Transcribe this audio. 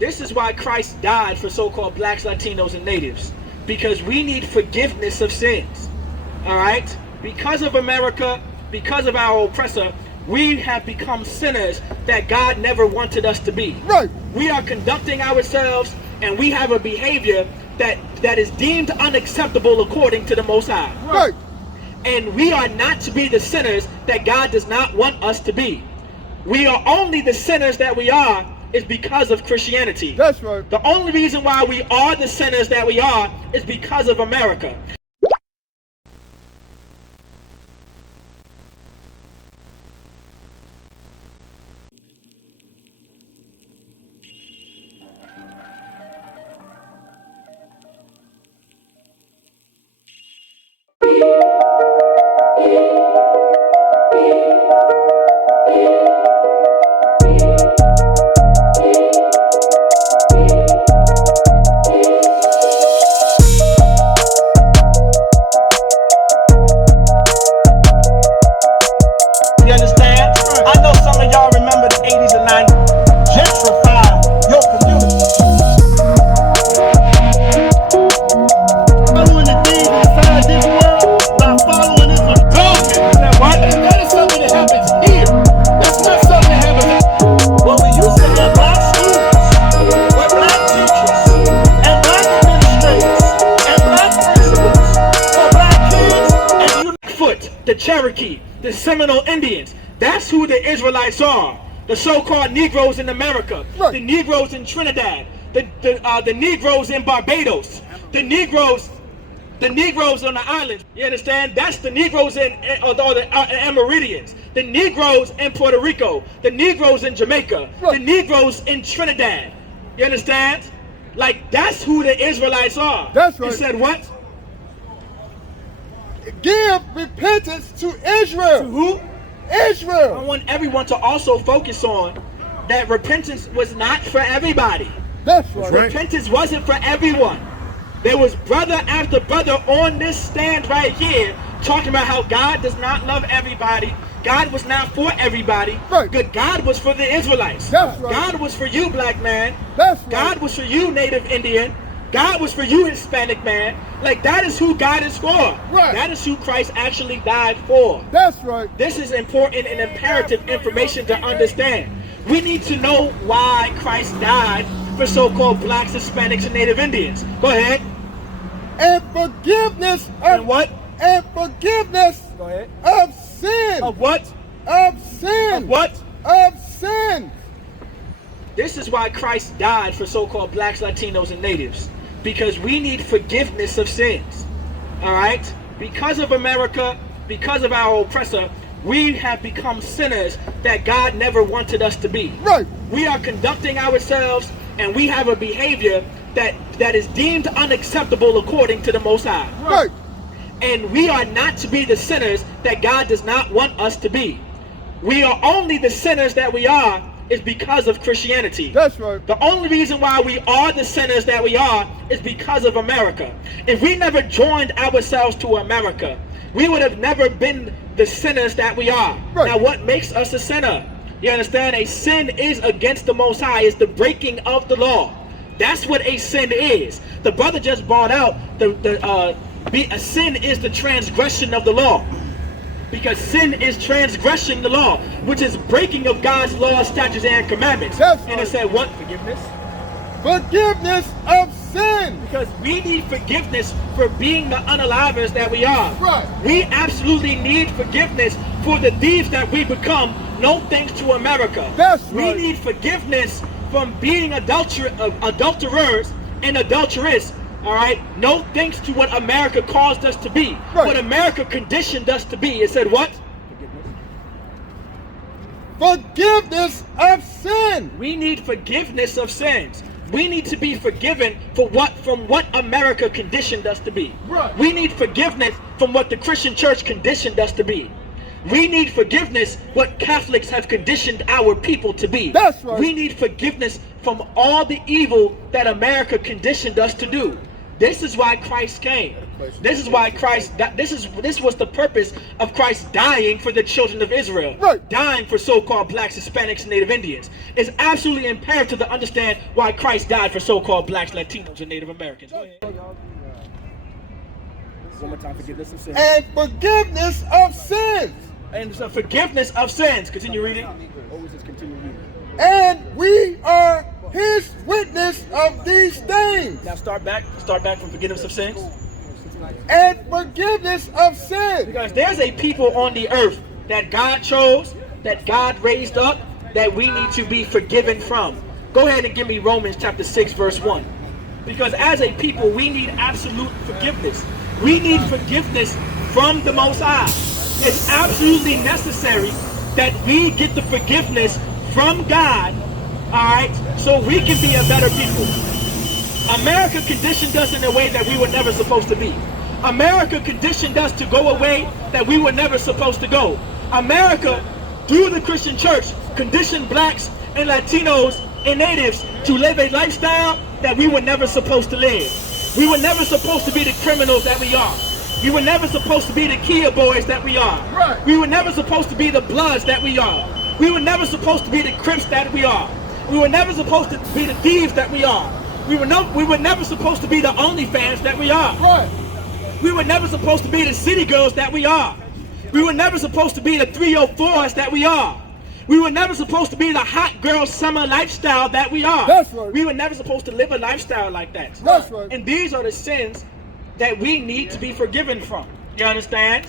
This is why Christ died for so-called blacks, Latinos, and natives. Because we need forgiveness of sins. All right? Because of America, because of our oppressor, we have become sinners that God never wanted us to be. Right. We are conducting ourselves and we have a behavior that is deemed unacceptable according to the Most High. Right. And we are not to be the sinners that God does not want us to be. We are only the sinners that we are is because of Christianity. That's right. The only reason why we are the sinners that we are is because of America. You understand? I know some of y'all remember the 80s and 90s. Gentrify your community. Following the things inside this world by following this adulthood. What? That is something that happens here. That's not something that happens. Well, we used to have black students, with black teachers, And black administrators and black principals, for black kids, and Foot, the Cherokee, the Seminole Indians. That's who the Israelites are. The so-called Negroes in America, Right. the Negroes in Trinidad, the Negroes in Barbados, the Negroes on the islands. You understand? That's the Negroes in the Amerikkans, the Negroes in Puerto Rico, the Negroes in Jamaica, Right. the Negroes in Trinidad. You understand? Like, that's who the Israelites are. That's right. It said what? Give repentance to Israel. Who? I Israel. want everyone to also focus on that repentance was not for everybody. That's right. Repentance wasn't for everyone. There was brother after brother on this stand right here talking about how God does not love everybody. God was not for everybody. Right. Good. God was for the Israelites. That's right. God was for you, black man. That's right. God was for you, Native Indian. God was for you, Hispanic man. Like, that is who God is for. Right. That is who Christ actually died for. That's right. This is important and imperative information to understand. We need to know why Christ died for so-called blacks, Hispanics, and Native Indians. Go ahead. And forgiveness And of what? and forgiveness Go ahead. of sin. Of what? Of sin. Of what? Of sin. This is why Christ died for so-called blacks, Latinos, and natives. Because we need forgiveness of sins. All right? Because of America, because of our oppressor, we have become sinners that God never wanted us to be. Right. We are conducting ourselves and we have a behavior that is deemed unacceptable according to the Most High. Right. And we are not to be the sinners that God does not want us to be. We are only the sinners that we are is because of Christianity. That's right. The only reason why we are the sinners that we are is because of America. If we never joined ourselves to America, we would have never been the sinners that we are. Right. Now, what makes us a sinner? You understand? A sin is against the Most High. It's the breaking of the law. That's what a sin is. The brother just brought out a sin is the transgression of the law. Because sin is transgressing the law, which is breaking of God's laws, statutes, and commandments. That's And it right. said what? Forgiveness? Forgiveness of sin. Because we need forgiveness for being the unalivers that we are. Right. We absolutely need forgiveness for the thieves that we become, no thanks to America. That's We right. need forgiveness from being adulterers and adulteress. All right, no thanks to what America caused us to be, Right. what America conditioned us to be. It said what? Forgiveness of sin. We need forgiveness of sins. We need to be forgiven from what America conditioned us to be. Right. We need forgiveness from what the Christian church conditioned us to be. We need forgiveness what Catholics have conditioned our people to be. That's right. We need forgiveness from all the evil that America conditioned us to do. This is why Christ came. This is why Christ. This was the purpose of Christ dying for the children of Israel, Right. dying for so-called blacks, Hispanics, and Native Indians. It's absolutely imperative to understand why Christ died for so-called blacks, Latinos, and Native Americans. Go ahead. One more time, forgiveness of sins. And forgiveness of sins. And so forgiveness of sins. Continue reading. And we are his witness of these things. Now start back from forgiveness of sins. And forgiveness of sins. Because there's a people on the earth that God chose, that God raised up, that we need to be forgiven from. Go ahead and give me Romans chapter 6, verse 1. Because as a people, we need absolute forgiveness. We need forgiveness from the Most High. It's absolutely necessary that we get the forgiveness from God, all right, so we can be a better people. America conditioned us in a way that we were never supposed to be. America conditioned us to go a way that we were never supposed to go. America, through the Christian church, conditioned blacks and Latinos and natives to live a lifestyle that we were never supposed to live. We were never supposed to be the criminals that we are. We were never supposed to be the Kia boys that we are. Right. We were never supposed to be the Bloods that we are. We were never supposed to be the Crips that we are. We were never supposed to be the thieves that we are. We were never supposed to be the OnlyFans that we are. Right. We were never supposed to be the city girls that we are. We were never supposed to be the 304s that we are. We were never supposed to be the hot girl summer lifestyle that we are. That's right. We were never supposed to live a lifestyle like that. That's right. And these are the sins that we need to be forgiven from. You understand?